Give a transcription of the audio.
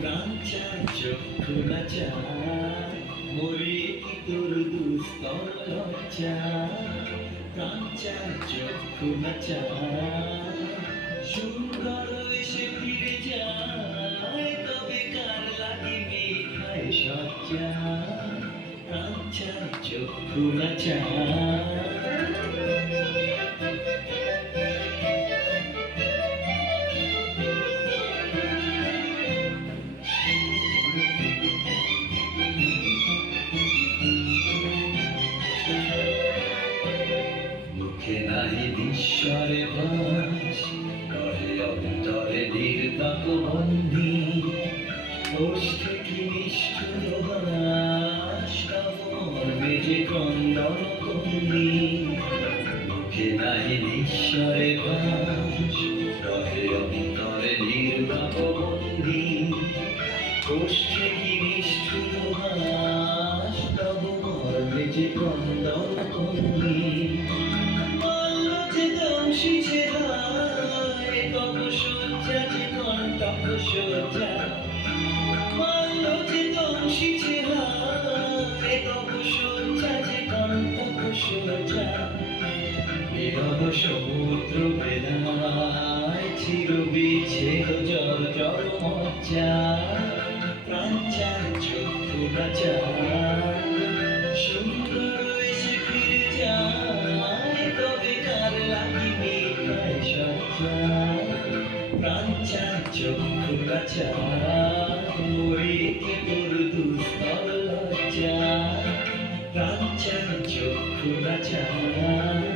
প্রাণ চায় চক্ষু না চায় মরি কি তোর দুস্তর লজ্জা। প্রাণ চায় চক্ষু না চায় সুন্দর এসে ফিরে যায়, তবে কার লাগে মিঠাই সজ্জা। প্রাণ চায় চক্ষু না চায়। মুখে নাহি নিঃস্বরে বাস, কহে অন্তরে নির্বাক বন্দী। ওষ্ঠে কি নিষ্ঠুর হাস, তব মর্মে যে ক্রন্দন কন্দি। মুখে নাহি নিঃস্বরে বাস, কহে অন্তরে নির্বাক বন্দী। ওষ্ঠে কি নিষ্ঠুর হাস, তব মর্মে যে ক্রন্দন কন্দি। শিছে হায় তব শয্যা যে কণ্টক শয্যা। মাল্য যে দংশিছে হায় তব শয্যা যে কণ্টক শয্যা। নীরব সমুদ্র বেলায় চির বিচ্ছেদ জল জল মজ্জা। প্রাণ চায় চক্ষু না চায় সুন্দর এসে ফিরে যায়, তবে কার লাগি মিঠাই সজ্জা। প্রাণ চায় চক্ষু না চায় মরি কি তোর দুস্তর লজ্জা। প্রাণ চায় চক্ষু না চায়।